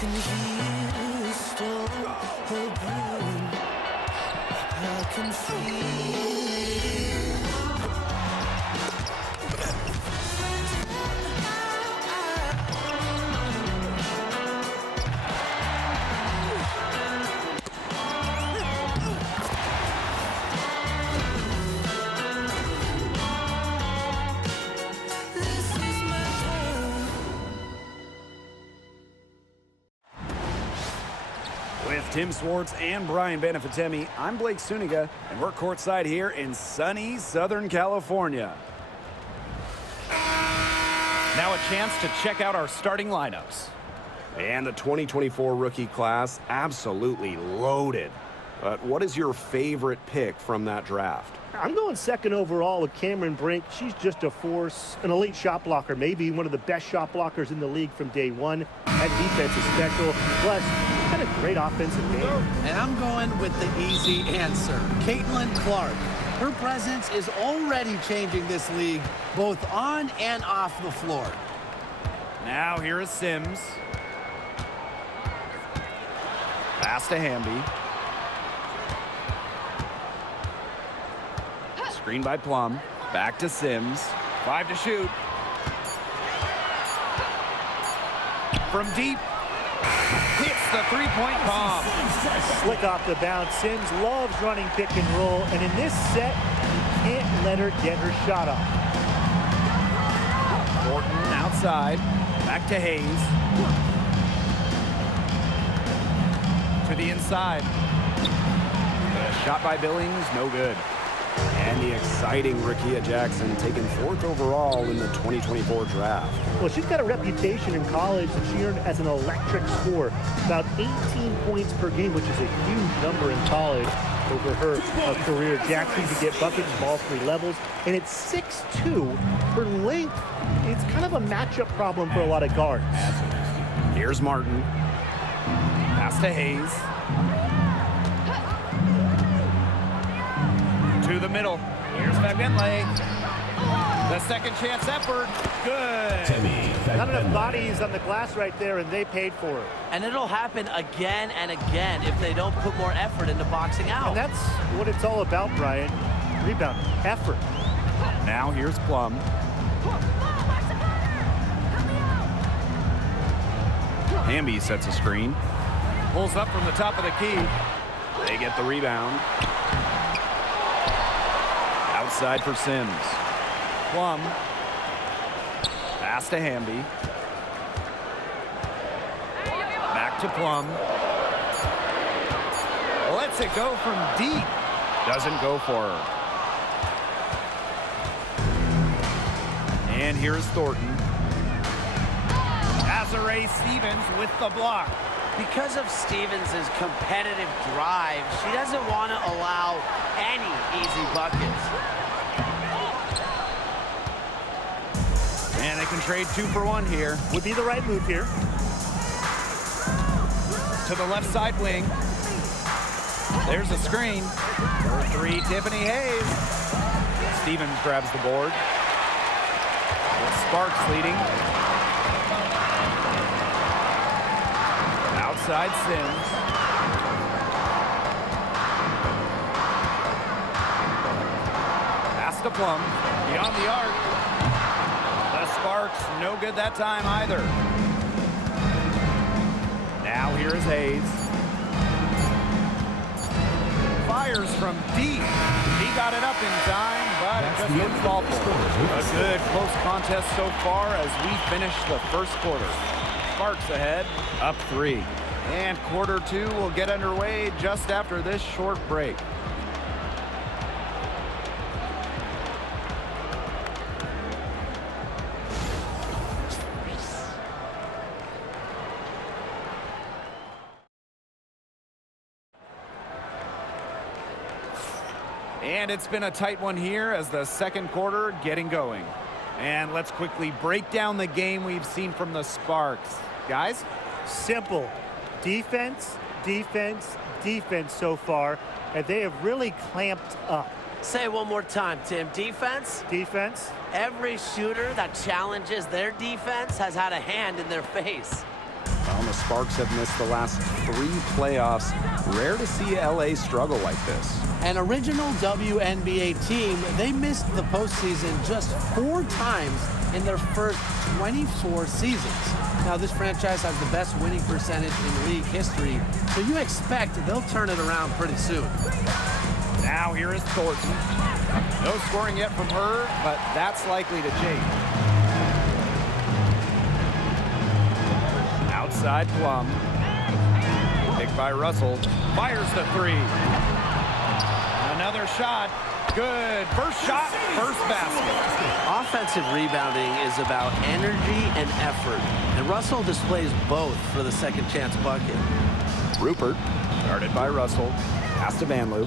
can hear the storm brewing. I can feel With Tim Swartz and Brian Benefitemi, I'm Blake Suniga, and we're courtside here in sunny Southern California. Now a chance to check out our starting lineups. And the 2024 rookie class, absolutely loaded. But what is your favorite pick from that draft? I'm going second overall with Cameron Brink. She's just a force, an elite shot blocker, maybe one of the best shot blockers in the league from day one. That defense is special. Plus, she's got a great offensive game. And I'm going with the easy answer, Caitlin Clark. Her presence is already changing this league, both on and off the floor. Now here is Sims. Pass to Hamby. Screen by Plum. Back to Sims. 5 to shoot. From deep. Hits the three-point bomb. Slick off the bounce. Sims loves running pick and roll. And in this set, you can't let her get her shot off. Morton outside. Back to Hayes. To the inside. The shot by Billings, no good. And the exciting Rakia Jackson taken 4th overall in the 2024 draft. Well, she's got a reputation in college that she earned as an electric scorer. About 18 points per game, which is a huge number in college over her career. Jackson could get buckets from all 3 levels. And at 6'2", her length, it's kind of a matchup problem for a lot of guards. Here's Martin. Pass to Hayes. To the middle. Here's McGinley. The second chance effort. Good. Not enough bodies on the glass right there, and they paid for it. And it'll happen again and again if they don't put more effort into boxing out. And that's what it's all about, Brian. Rebound, effort. Now here's Plum. Hamby sets a screen. Pulls up from the top of the key. They get the rebound. Outside for Sims. Plum. Pass to Hamby. Back to Plum. Lets it go from deep. Doesn't go for her. And here's Thornton. Azare Stevens with the block. Because of Stevens' competitive drive, she doesn't want to allow any easy buckets. And they can trade 2 for 1 here. Would be the right move here. To the left side wing. There's a screen. For 3, Tiffany Hayes. Stevens grabs the board. With Sparks leading. Outside Sims. Pass to Plum. Beyond the arc. The Sparks, no good that time either. Now here is Hayes. Fires from deep. He got it up in time, but it just didn't fall for him. A good close contest so far as we finish the first quarter. Sparks ahead, up 3. And quarter 2 will get underway just after this short break. And it's been a tight one here as the second quarter getting going. And let's quickly break down the game we've seen from the Sparks. Guys? Simple. Defense, defense, defense so far, and they have really clamped up. Say it one more time, Tim. Defense? Defense? Every shooter that challenges their defense has had a hand in their face. Well, the Sparks have missed the last 3 playoffs. Rare to see LA struggle like this. An original WNBA team, they missed the postseason just 4 times in their first 24 seasons. Now, this franchise has the best winning percentage in league history, so you expect they'll turn it around pretty soon. Now here is Thornton. No scoring yet from her, but that's likely to change. Outside Plum. Picked by Russell. Fires the 3. Another shot. Good. First shot, first basket. Offensive rebounding is about energy and effort, and Russell displays both for the second chance bucket. Rupert, guarded by Russell. Pass to Van Loo.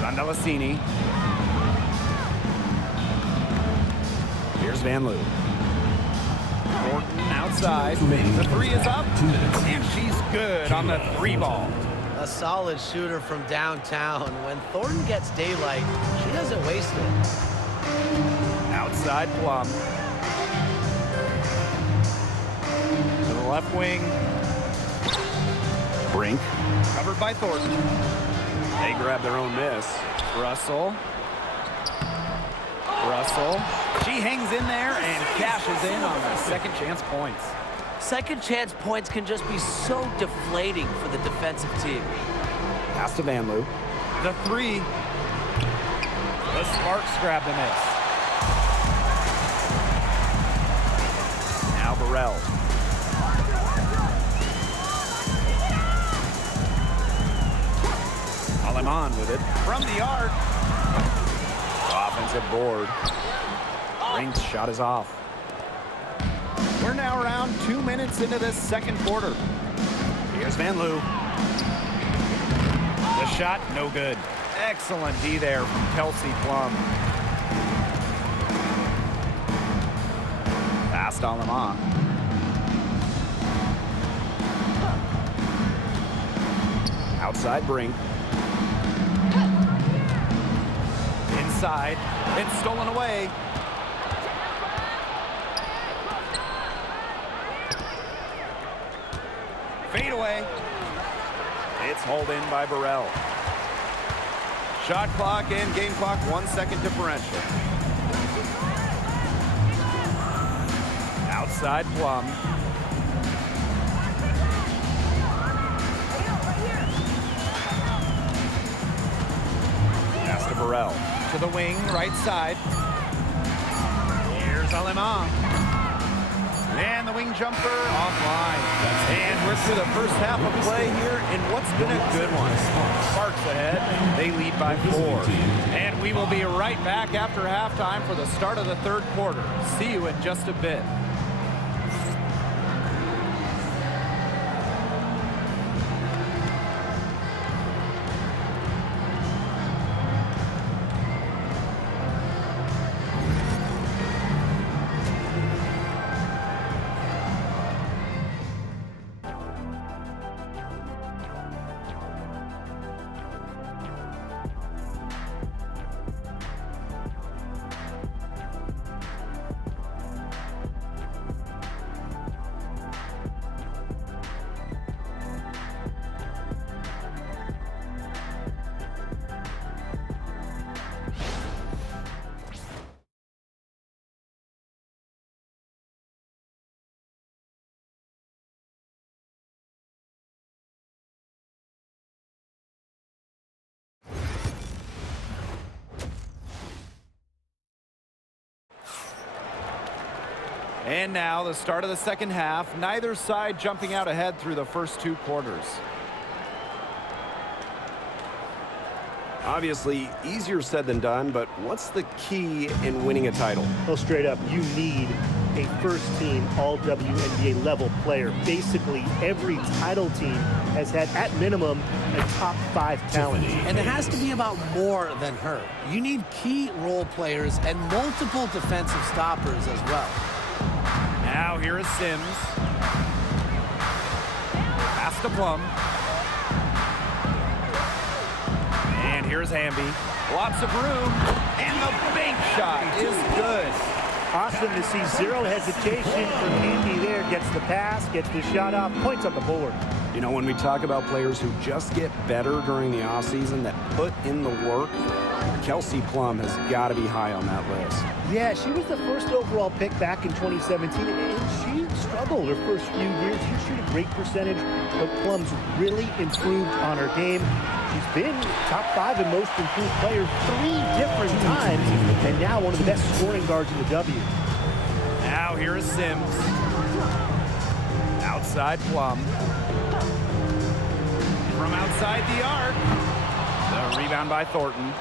Zandalasini. Here's Van Loo. Thornton outside. The 3 is up, and she's good on the 3 ball. A solid shooter from downtown. When Thornton gets daylight, she doesn't waste it. Outside Plum. To the left wing. Brink. Covered by Thornton. They grab their own miss. Russell. She hangs in there and cashes in on the second chance points. Second chance points can just be so deflating for the defensive team. Pass to Van Loo. The 3. The Sparks grab the miss. Now Burrell. Aleman with it. From the arc. Offensive board. Brink's shot is off. We're now around 2 minutes into this second quarter. Here's Van Loo. The shot, no good. Excellent D there from Kelsey Plum. Pass to Aleman. Outside Brink. Inside. It's stolen away. Fade away. It's hauled in by Burrell. Shot clock and game clock 1 second differential. Outside Plum. Pass to Burrell. To the wing, right side. Here's Aleman. And the wing jumper offline. And we're through the first half of play here in what's been a good one. Sparks ahead. They lead by 4. And we will be right back after halftime for the start of the third quarter. See you in just a bit. And now the start of the second half. Neither side jumping out ahead through the first 2 quarters. Obviously, easier said than done, but what's the key in winning a title? Well, straight up, you need a first-team all-WNBA level player. Basically, every title team has had, at minimum, a top 5 talent. And it has to be about more than her. You need key role players and multiple defensive stoppers as well. Now here is Sims. Pass to Plum. Here's Hamby. Lots of room, and the bank shot is good. Awesome to see zero hesitation from Hamby there. Gets the pass, gets the shot off, points on the board. You know, when we talk about players who just get better during the offseason, that put in the work, Kelsey Plum has got to be high on that list. Yeah, she was the first overall pick back in 2017, and she struggled her first few years. She shot a great percentage, but Plum's really improved on her game. She's been top 5 in most improved players 3 different times, and now one of the best scoring guards in the W. Now here is Sims. Outside Plum. From outside the arc. The rebound by Thornton.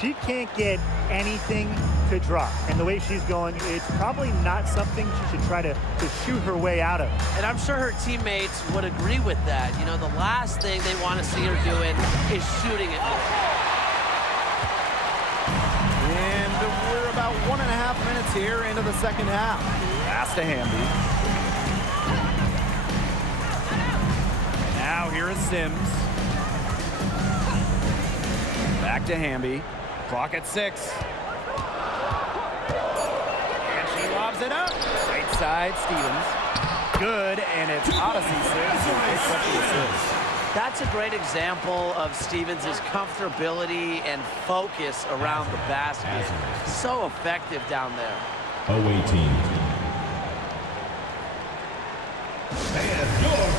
She can't get anything to drop, and the way she's going, it's probably not something she should try to shoot her way out of. And I'm sure her teammates would agree with that. You know, the last thing they want to see her doing is shooting it. And we're about 1.5 minutes here into the second half. Pass to Hamby. Now here is Sims. Back to Hamby. Clock at 6. And she lobs it up. Right side, Stevens. Good, and it's Odyssey 6 who picks up the assist. That's a great example of Stevens' comfortability and focus around the basket. So effective down there. Away team. And your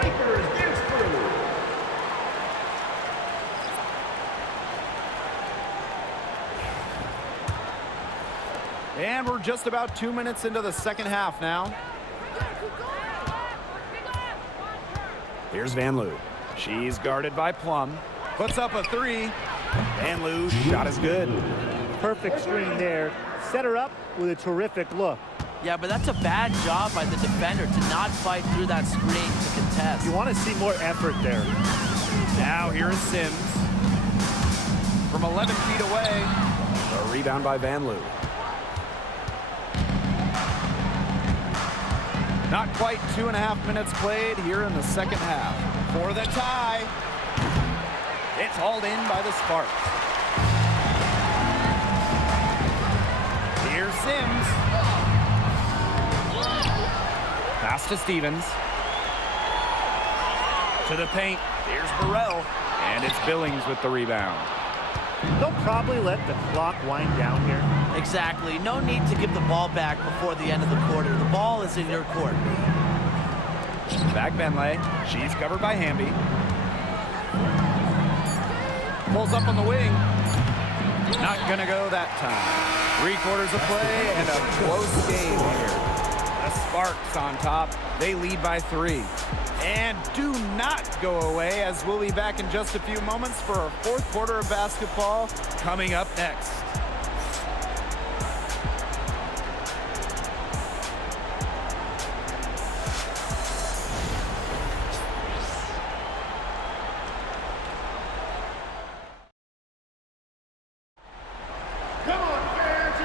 breaker is through. And we're just about 2 minutes into the second half now. Here's Van Loo. She's guarded by Plum. Puts up a 3. Van Loo's shot is good. Perfect screen there. Set her up with a terrific look. Yeah, but that's a bad job by the defender to not fight through that screen to contest. You want to see more effort there. Now here is Sims. From 11 feet away. A rebound by Van Loo. Not quite 2.5 minutes played here in the second half. For the tie. It's hauled in by the Sparks. Here's Sims. Pass to Stevens. To the paint. Here's Burrell. And it's Billings with the rebound. They'll probably let the clock wind down here. Exactly. No need to give the ball back before the end of the quarter. The ball is in your court. Back Benlay. She's covered by Hamby. Pulls up on the wing. Not gonna go that time. 3/4 of play and a close game here. The Sparks on top. They lead by 3. And do not go away, as we'll be back in just a few moments for our 4th quarter of basketball coming up next.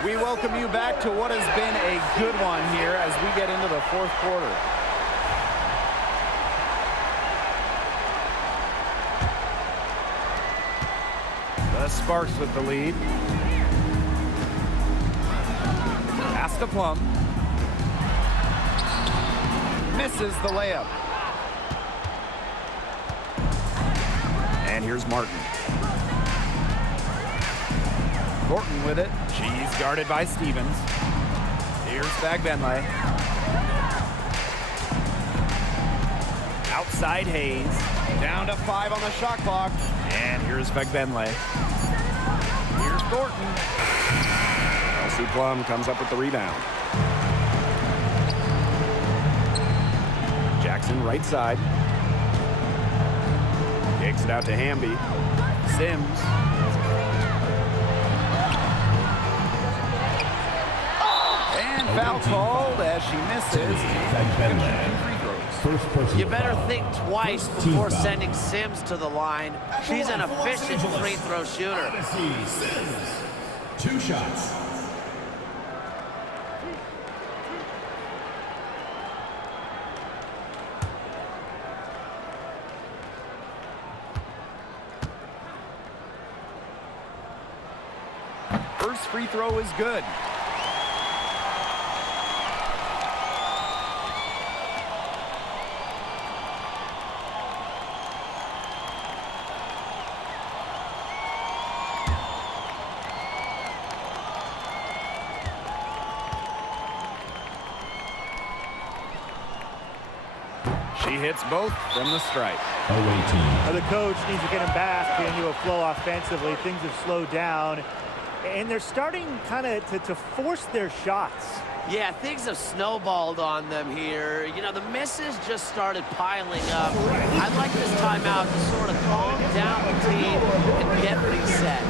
We welcome you back to what has been a good one here as we get into the 4th quarter. The Sparks with the lead. Pass to Plum. Misses the layup. And here's Martin. Thornton with it. She's guarded by Stevens. Here's Fagbenle. Outside Hayes. Down to 5 on the shot clock. And here's Fagbenle. Here's Thornton. Kelsey Plum comes up with the rebound. Jackson right side. Kicks it out to Hamby. Sims. And foul called as she misses. You better think twice before sending Sims to the line. She's an efficient free throw shooter. Sims. 2 shots. First free throw is good. She hits both from the stripe. Away team. The coach needs to get him back into a flow offensively. Things have slowed down, and they're starting kind of to force their shots. Yeah, things have snowballed on them here. You know, the misses just started piling up. I'd like this timeout to sort of calm down the team and get reset.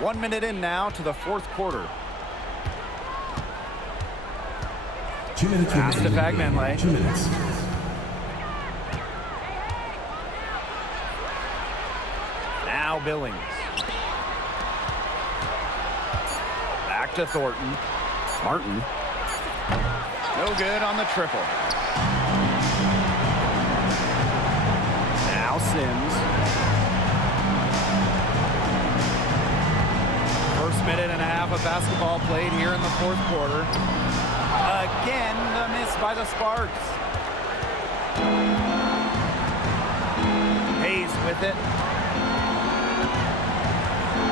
One minute in now to the fourth quarter. 2 minutes. Pass to Fagbenle. 2 minutes. Now Billings. Back to Thornton. Martin. No good on the triple. Now Sims. First minute and a half of basketball played here in the fourth quarter. Again, the miss by the Sparks. Hayes with it.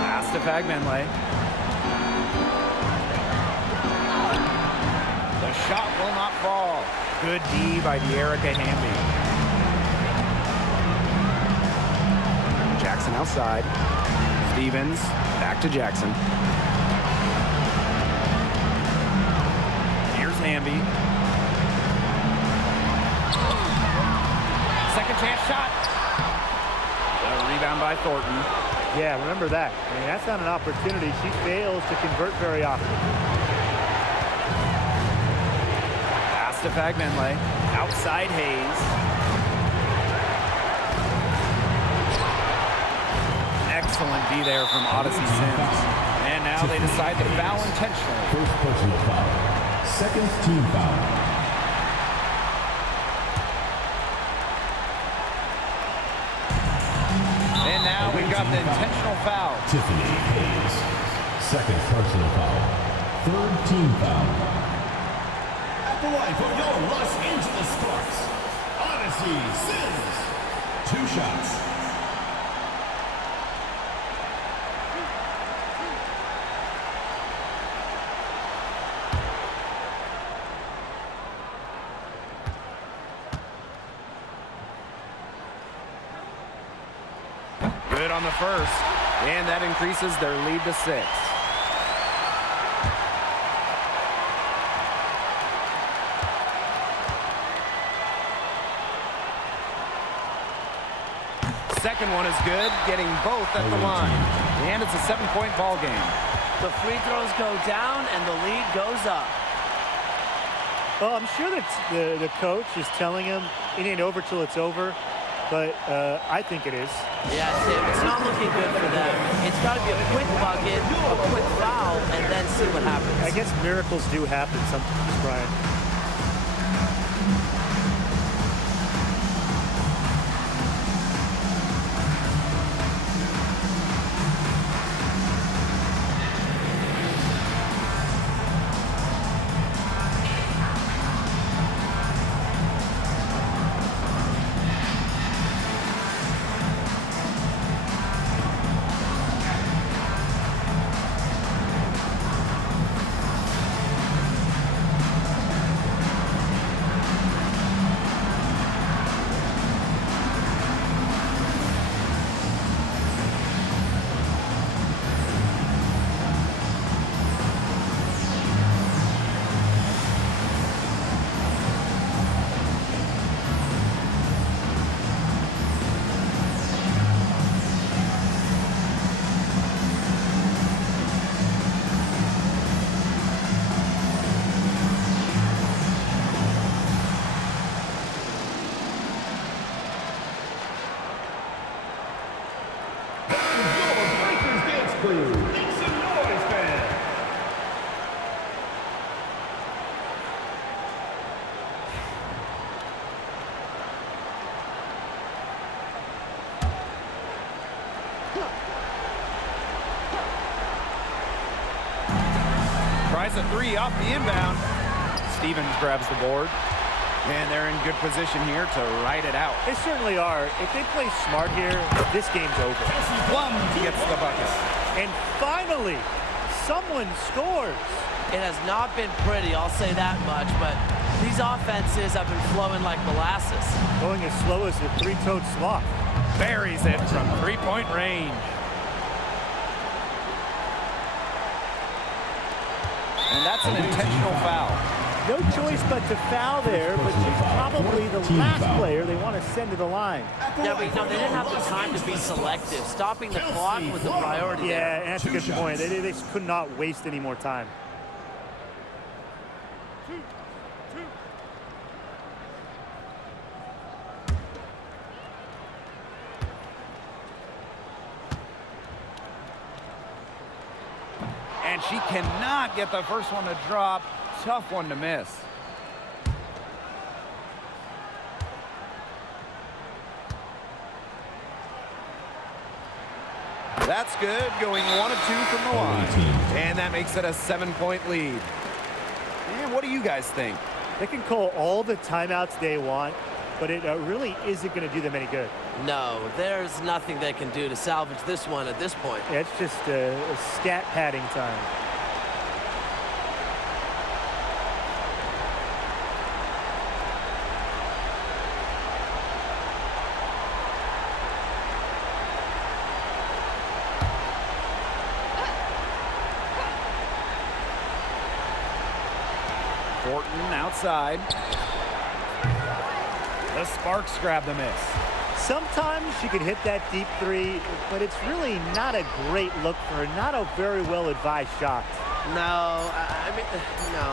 Pass to Fagbenle. The shot will not fall. Good D by De'Erica Hamby. Jackson outside. Stevens back to Jackson. Here's Hamby. Second chance shot. The rebound by Thornton. Yeah, remember that. I mean, that's not an opportunity. She fails to convert very often. Pass to Fagbenle. Outside Hayes. Excellent D there from Odyssey Sims. And now now they decide to foul intentionally. First personal foul. Second team foul. And now we've got the intentional foul. Tiffany Hayes. Second personal foul. Third team foul. At the line for your Los Angeles Sparks, Odyssey Sims. 2 shots. Good on the first, and that increases their lead to 6. Second one is good, getting both at the line. And it's a 7-point ball game. The free throws go down and the lead goes up. Well, I'm sure that the coach is telling him it ain't over till it's over, but I think it is. Yeah, Tim, it's not looking good for them. It's got to be a quick bucket, a quick foul, and then see what happens. I guess miracles do happen sometimes, Brian. Tries a 3 off the inbound. Stevens grabs the board. And they're in good position here to ride it out. They certainly are. If they play smart here, this game's over. Plum gets the bucket. And finally, someone scores. It has not been pretty, I'll say that much, but these offenses have been flowing like molasses. Going as slow as a 3-toed sloth. Buries it from 3-point range. And that's an intentional foul. No choice but to foul there, but she's probably the last player they want to send to the line. Yeah, but no, they didn't have the time to be selective. Stopping the clock was the priority there. Yeah, and that's a good point. They could not waste any more time. And she cannot get the first one to drop. Tough one to miss. That's good, going 1 of 2 from the line. And that makes it a 7-point lead. And what do you guys think? They can call all the timeouts they want, but it really isn't going to do them any good. No, there's nothing they can do to salvage this one at this point. Yeah, it's just a stat padding time. Horton outside. The Sparks grab the miss. Sometimes she could hit that deep 3, but it's really not a great look for her. Not a very well-advised shot. No, no.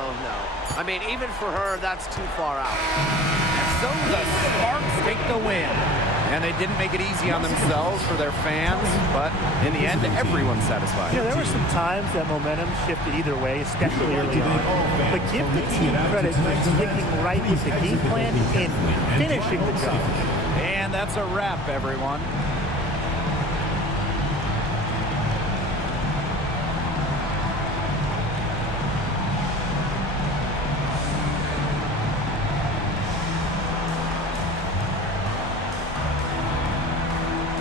I mean, even for her, that's too far out. And so the Sparks take the win. And they didn't make it easy on themselves for their fans, but in the end, everyone's satisfied. There were some times that momentum shifted either way, especially early on. But give the team credit for sticking right with the game plan and finishing the job. And that's a wrap, everyone.